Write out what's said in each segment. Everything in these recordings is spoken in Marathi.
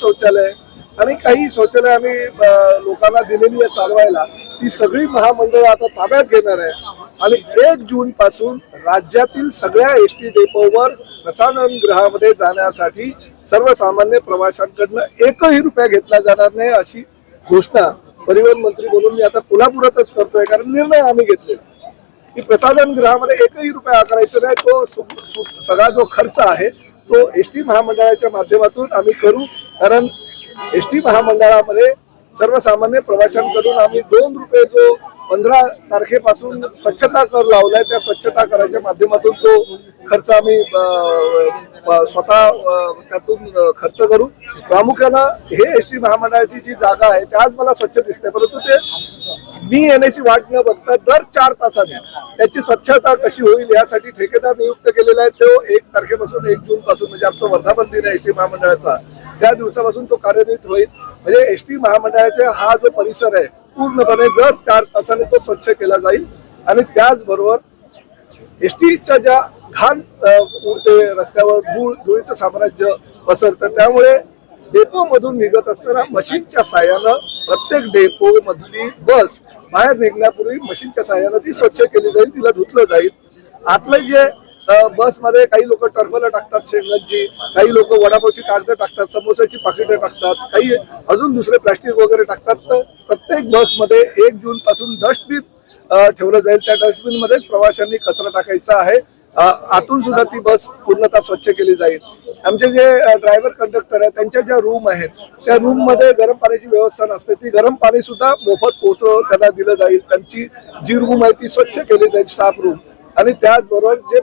शौचालय आणि काही शौचालय आम्ही लोकांना दिलेली आहे चालवायला, ती सगळी महामंडळ आता ताब्यात घेणार आहे आणि 1 जून पासून राज्यातील सगळ्या एसटी डेपोवर प्रसाधनगृहामध्ये जाण्यासाठी सर्वसामान्य प्रवाशांकडनं 1ही रुपया घेतला जाणार नाही अशी घोषणा परिवहन मंत्री म्हणून मी आता कोल्हापुरातच करतोय, कारण निर्णय आम्ही घेतले की प्रसाधनगृहामध्ये 1ही रुपया आकारायचा नाही। तो सगळा जो खर्च आहे तो एसटी महामंडळाच्या माध्यमातून आम्ही करू, कारण एसटी महामंडळामध्ये सर्वसामान्य प्रवाशांकडून आम्ही 2 रुपये जो 15 तारखेपासून स्वच्छता कर लावलाय, त्या स्वच्छता कराच्या माध्यमातून तो खर्च आम्ही स्वतः त्यातून खर्च करू। प्रामुख्यानं हे एसटी महामंडळाची जी जागा आहे ते आज मला स्वच्छ दिसते, परंतु ते मी येण्याची वाट न बघता दर 4 तासाने त्याची स्वच्छता कशी होईल यासाठी ठेकेदार नियुक्त केलेला आहे। तो 1 तारखेपासून 1 जून पासून म्हणजे आमचा वर्धापन दिन आहे एसटी महामंडळाचा, त्या दिवसापासून तो कार्यान्वित होईल। म्हणजे एसटी महामंडळाचा हा जो परिसर आहे पूर्णपणे दर 4 तासाने तो स्वच्छ केला जाईल आणि त्याचबरोबर एसटीच्या ज्या घाण उडते रस्त्यावर धुळीचं साम्राज्य पसरतं, त्यामुळे डेपो मधून निघत असताना मशीनच्या साहाय्यानं प्रत्येक डेपो मधली बस बाहेर निघण्यापूर्वी मशीनच्या साहाय्यानं ती स्वच्छ केली जाईल, तिला धुतलं जाईल। आतलं जे बसमध्ये काही लोक टरफलं टाकतात शेंगांची, काही लोक वडापावची कागद टाकतात, समोसाची पाकिटं टाकतात, काही अजून दुसरे प्लास्टिक वगैरे टाकतात। तर प्रत्येक बसमध्ये 1 जून पासून डस्टबिन ठेवलं जाईल, त्या डस्टबिन मध्येच प्रवाशांनी कचरा टाकायचा आहे। आतून सुद्धा ती बस पूर्णतः स्वच्छ केली जाईल। आमचे जे ड्रायव्हर कंडक्टर आहेत त्यांच्या ज्या रूम आहेत त्या रूम मध्ये गरम पाण्याची व्यवस्था नसते, ती गरम पाणी सुद्धा मोफत त्यांना दिलं जाईल। त्यांची जी रूम आहे ती स्वच्छ केली जाईल, स्टाफ रूम। आणि त्याचबरोबर जे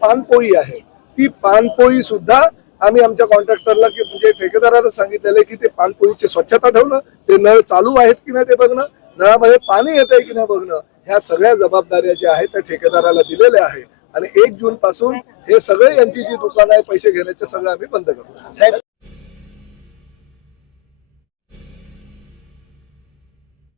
पानपोळी आहे ती पानपोळी सुद्धा आम्ही आमच्या कॉन्ट्रॅक्टरला की म्हणजे ठेकेदाराला सांगितलेलं आहे की ते पानपोळीची स्वच्छता ठेवणं, ते नळ चालू आहेत की नाही ते बघणं, नळामध्ये पाणी येत आहे की नाही बघणं, ह्या सगळ्या जबाबदाऱ्या ज्या आहेत त्या ठेकेदाराला दिलेल्या आहे। आणि 1 जून पासून हे सगळे यांची जी दुकानं आहे पैसे घेण्याचे सगळं आम्ही बंद करू।